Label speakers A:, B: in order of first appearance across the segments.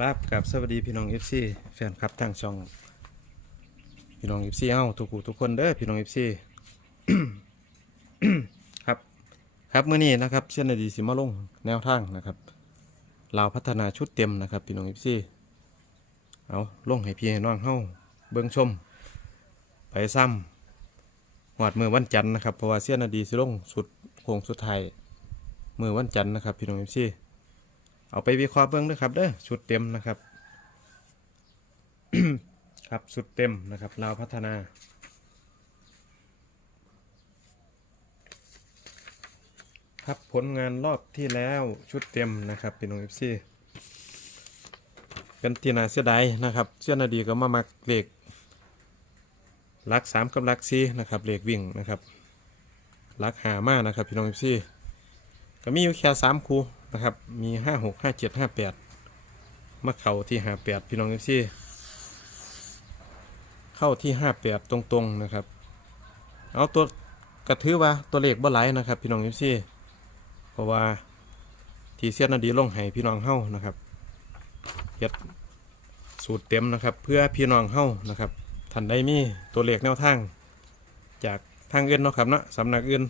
A: ครับกับสวัสดีพี่น้องเอฟซีแฟนคลับทางช่อง พี่น้องเอฟซีเอ้าทุกผู้ทุกคนเด้อพี่น้องเอฟซีครับ ครับเมื้อนี้นะครับเช่นอดีสิมาลงแนวทางนะครับลาพัฒนาชุดเต็มนะครับ พี่น้องเอฟซีเอาลงให้พี่ให้น้องเฮาเบิ่งชม ไปซ้ำหอดมือวันจันทร์นะครับเพราะว่าเสี้ยนอดีสิลงสุดโค้งสุดไทยมือวันจันทร์นะครับ พี่น้องเอฟซี เอาไปวิเคราะห์เบิ้งด้วยครับเด้อชุดเต็มนะครับ ครับชุดเต็มนะครับลาวพัฒนาครับผลงานรอบที่แล้วชุดเต็มนะครับพี่น้องเอฟซีเป็นทีน่าเสียดายนะครับเสียนาดีก็มามักเหลขหลักสามกับลักสี่นะครับเหลขวิ่งนะครับลักหามากนะครับพี่น้องเอฟซีก็มีอยู่แค่สามคู่ นะครับ มีห้าหกห้าเจ็ดห้าแปดมาเข้าที่ห้าแปดพี่น้องเอฟซีเข้าที่ห้าแปดตรงๆนะครับ เอาตัวกระถือว่าตัวเลขบ่หลนะครับ พี่น้องเอฟซีเพราะว่าทีเสียนาดีลงให้พี่น้องเฮ้านะครับเฮ็ดสูตรเต็มนะครับ เพื่อพี่น้องเฮ้านะครับท่านได้มีตัวเลขแนวทาง จากทางอื่นเนาะครับเนาะสำนักอื่น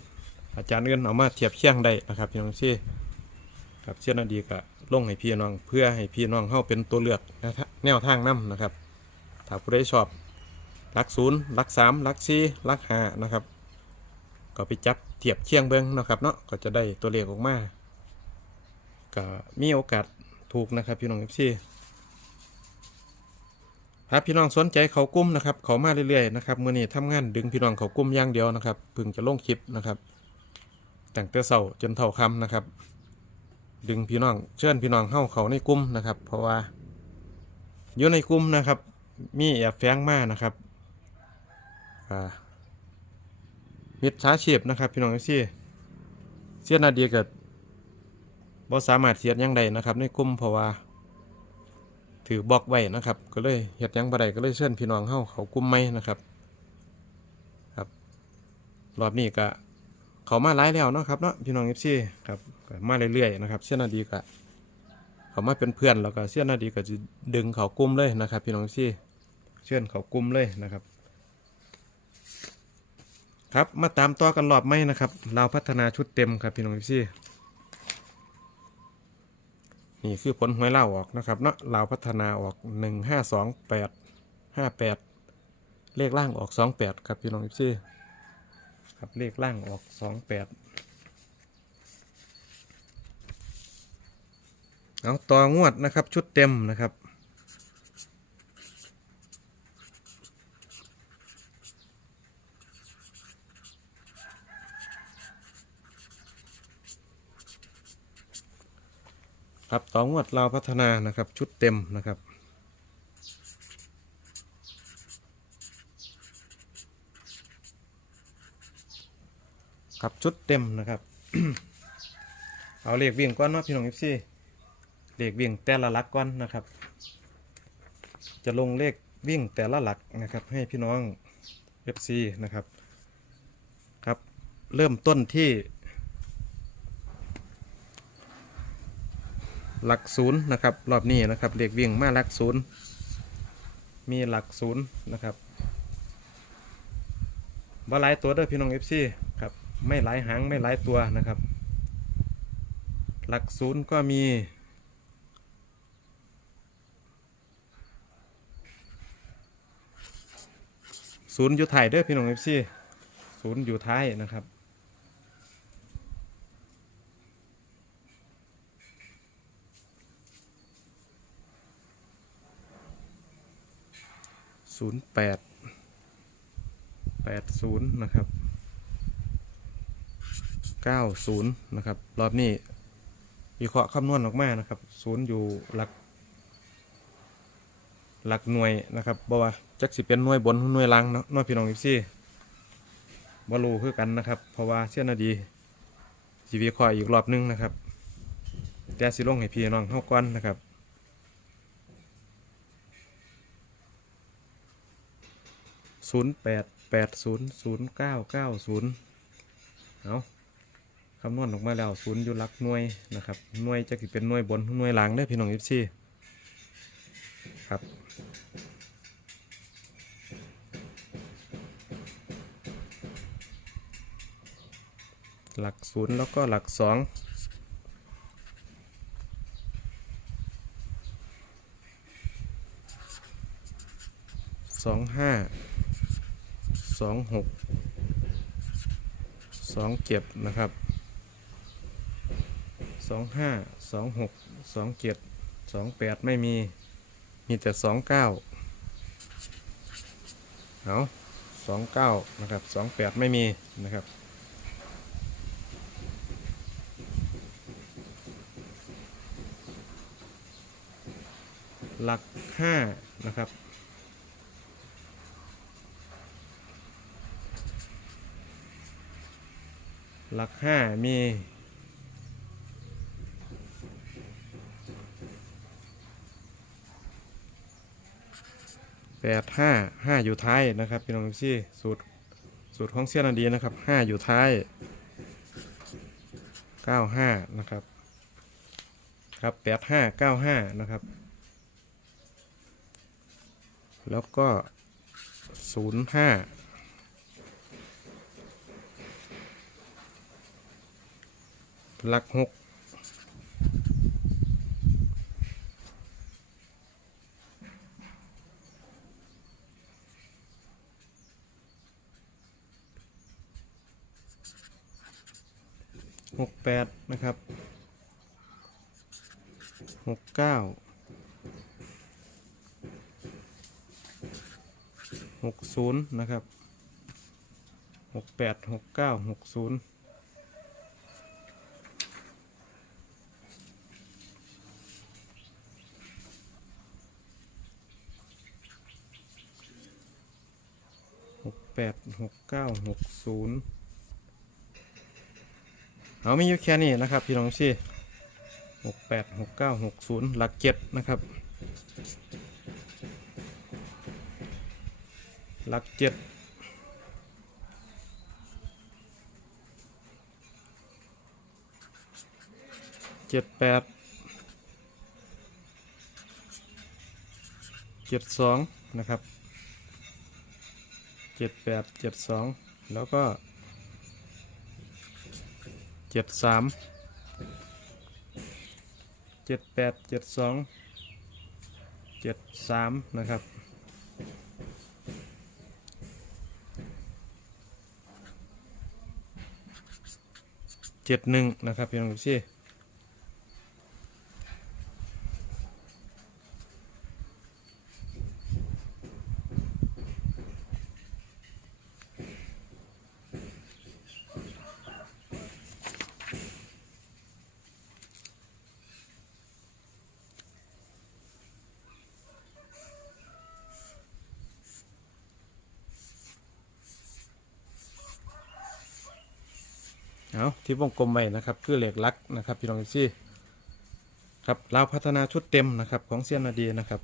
A: อาจารย์อื่นเอามาเทียบเคียงได้นะครับ พี่น้องซี่ ครับเช่นนั้นดีก็ลงให้พี่น้อง เพื่อให้พี่น้องเข้าเป็นตัวเลือกแนวทางนํนะครับ ถ้าผู้ใดชอบลักศูนย์ลักสามลักสี่ลักห้านะครับ ก็ไปจับเทียบเคียงเบิ้งนะครับเนาะก็จะได้ตัวเลขออกมาก็มีโอกาสถูกนะครับพี่น้องเอฟซีถ้าพี่น้องสนใจเขากุ้มนะครับเขามาเรื่อยๆนะครับมื่อนี้ทำงานดึงพี่น้องเขากุ้มอย่างเดียวนะครับเพิ่งจะลงคลิปนะครับ แต่งแต่เสาจนเท่าคำนะครับ ดึงพี่น้องเชิญพี่น้องเข้าเขาในกลุ่มนะครับ เพราะว่าอยู่ในกลุ่มนะครับ มีแอบแฝงมานะครับมิดช้าชีพนะครับ พี่น้องเอฟซีเสียนาดีเกิดบ่สามารถเสียดยังใดนะครับ ในกลุ่มเพราะว่า ถือบล็อกไว้นะครับ ก็เลยเฮ็ดยังบ่ได้ก็เลยเชิญพี่น้องเข้าเขากลุ่มไม่นะครับ ครับ รอบนี้ก็ เขามาไล่แล้วเนาะครับเนาะพี่น้องเอฟซีครับมาเรื่อยๆนะครับเสี้ยนาดีก็เขามาเป็นเพื่อนแล้วก็เสี้ยนาดีก็จะดึงเขากลุ่มเลยนะครับ พี่น้องเอฟซีเชิญเขากลุ่มเลยนะครับ ครับมาตามต่อกันรอบไหมนะครับเราพัฒนาชุดเต็มครับพี่น้องเอฟซีนี่คือผลหวยเล่าออกนะครับเนาะเราพัฒนาออกหนึ่งห้าสองแปดห้าแปดเลขล่างออกสองแปดครับพี่น้องเอฟซี ครับเลขล่างออกสองแปดเอาต่องวดนะครับชุดเต็มนะครับครับต่องวดเราพัฒนานะครับชุดเต็มนะครับ ครับชุดเต็มนะครับ เอาเลขวิ่งก้อนเนาะพี่น้องเอฟซีเลขวิ่งแต่ละหลักก้อนนะครับ จะลงเลขวิ่งแต่ละหลักนะครับ ให้พี่น้องเอฟซีนะครับครับ เริ่มต้นที่ หลักศูนย์นะครับรอบนี้นะครับเลขวิ่งมาหลักศูนย์มีหลักศูนย์นะครับบ่หลายตัวเด้อพี่น้องเอฟซี ไม่หลายหางไม่หลายตัวนะครับ หลักศูนย์ก็มีศูนย์อยู่ท้ายเด้อพี่น้องเอฟซีศูนย์อยู่ท้ายนะครับศูนย์แปดแปดศูนย์นะครับ เก้าศูนย์นะครับ รอบนี้วิเคราะห์คำนวณออกมานะครับศูนย์อยู่หลัก หลักหน่วยนะครับบอกว่าจักสิเป็นหน่วยบนหน่วยล่างเนาะน้อยพี่น้องอีซี่บอลูคือกันนะครับ เพราะว่าเสี้ยนาดีสิวิเคราะห์อีกรอบหนึงนะครับแต่สิลงให้พี่น้องเข้าก่อนนะครับศูนย์แปดแปดศูนย์ศูนย์เก้าเก้าศูนย์เอา คำนวณออกมาแล้วศูนย์อยู่ลักหน่วยนะครับหน่วยจะเป็นหน่วยบนหน่วยหลังได้พี่น้องเอฟซีครับหลักศูนย์แล้วก็หลักสองสองห้าสองหกสองเจ็ดนะครับ สองห้าสองหกสองเจ็ดสองแปดไม่มี มีแต่สองเก้าเอาสองเก้านะครับสองแปดไม่มีนะครับหลักห้านะครับหลักห้ามี แปดห้าห้าอยู่ท้ายนะครับพี่น้องซี่สูตรสูตรของเซียนอดีนะครับห้าอยู่ท้ายเก้าห้านะครับครับแปดห้าเก้าห้านะครับ แล้วก็ศูนย์ห้าหลักหก หกแปดนะครับหกเก้าหกศูนย์นะครับหกแปดหกเก้าหกศูนย์หกแปดหกเก้าหกศูนย์ เอามีอยู่แค่นี้นะครับ พี่น้องชี่หกแปดหกเก้าหกศูนย์หลักเจ็ดนะครับ หลักเจ็ดเจ็ดแปดเจ็ดสองนะครับเจ็ดแปดเจ็ดสองแล้วก็ เจ็ดสามเจ็ดแปดเจ็ดสองเจ็ดสามนะครับเจ็ดหนึ่งนะครับพี่น้องทุกท่าน เอาที่วงกลมไว้นะครับคือเหล็กลักนะครับพี่น้องทุกท่ครับเราพัฒนาชุดเต็มนะครับของเซียนนาดีนะครับ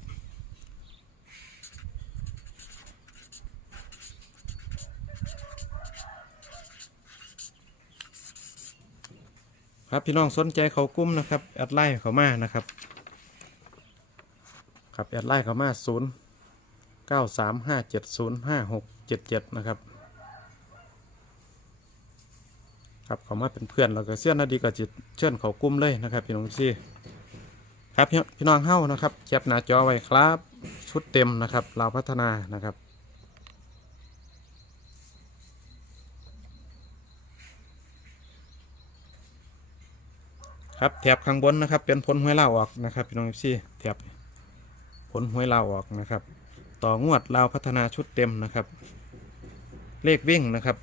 A: ครับพี่น้องสนใจเขากุ้มนะครับแอดไลน์เขามานะครับครับแอดไลน์เขามาศูนย์เก้าสามห้าเจ็ดศูนย์ห้าหกเจ็ดเจ็ดนะครับ ครับเขามาเป็นเพื่อนเราก็เสื้อนาดีก็จิตเชิญเขากุ้มเลยนะครับพี่น้องซี่ครับพี่น้องเฮ้านะครับแคปหน้าจอไว้ครับ ชุดเต็มนะครับเราพัฒนานะครับครับแถบข้างบนนะครับเป็นผลหวยลาออกนะครับพี่น้องซี่แถบผลหวยลาออกนะครับ ต่องวดลาพัฒนาชุดเต็มนะครับ เลขวิ่งนะครับ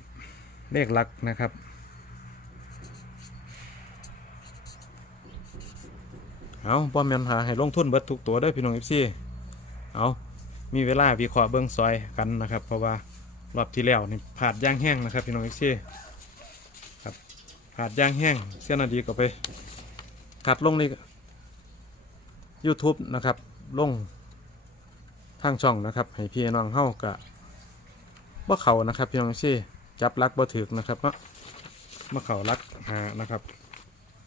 A: เลขหลักนะครับ เอาป้อมแมนหาให้ลงทุนเบิดทุกตัวเด้พี่น้องเอฟซีเอามีเวลาวิเคราะห์เบิ้องซอยกันนะครับ เพราะว่ารอบที่แล้วนี่ผาดย่างแห้งนะครับพี่น้องซี่ครับผาดย่างแห้งเส้นนาดีก็ไปกัดลงใน YouTube นะครับลงทางช่องนะครับให้พี่น้องเฮากะบ่เขานะครับพี่น้องซี่จับลักบ่ถึกนะครับเนาะมาเขาลักหานะครับ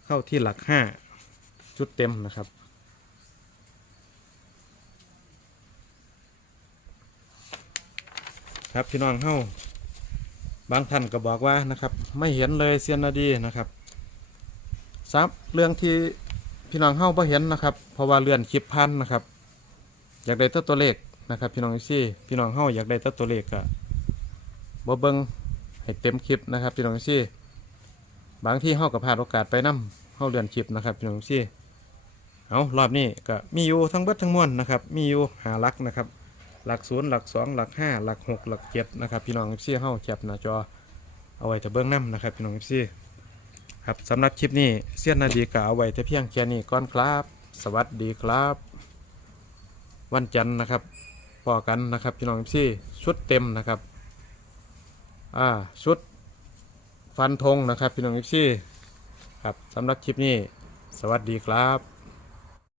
A: เข้าที่หลักห้า ชุดเต็มนะครับ ครับพี่น้องเฮ้าบางท่านก็บอกว่านะครับไม่เห็นเลยเซียนนาดีนะครับซับเรื่องที่พี่น้องเฮ้าไม่เห็นนะครับ เพราะว่าเลื่อนคลิปพันนะครับ อยากได้ตัวตัวเลขนะครับ พี่น้องซี่พี่น้องเฮ้าอยากได้ตัวตัวเลขก็บ่เบิงให้เต็มคลิปนะครับพี่น้องซี่บางที่เฮ้ากับพลาดโอกาสไปนั่มเฮ้าเลื่อนคลิปนะครับพี่น้องซี่ เอารอบนี้ก็มีอยู่ทั้งเบิดทั้งมวลนะครับมีอยู่หาหลักนะครับ หลักศูนย์หลักสองหลักห้าหลักหกหลักเจ็ดนะครับพี่น้องเอฟซีเฮาแคปหน้าจอเอาไว้แต่เบื้องน้ำนะครับพี่น้องเอฟซีครับสำหรับคลิปนี้เสี้ยนนาดีกะเอาไว้แต่เพียงแค่นี้ก่อนครับ สวัสดีครับ วันจันทร์นะครับพอกันนะครับพี่น้องเอฟซีชุดเต็มนะครับอ่าชุดฟันธงนะครับพี่น้องเอฟซีครับสำหรับคลิปนี้ สวัสดีครับ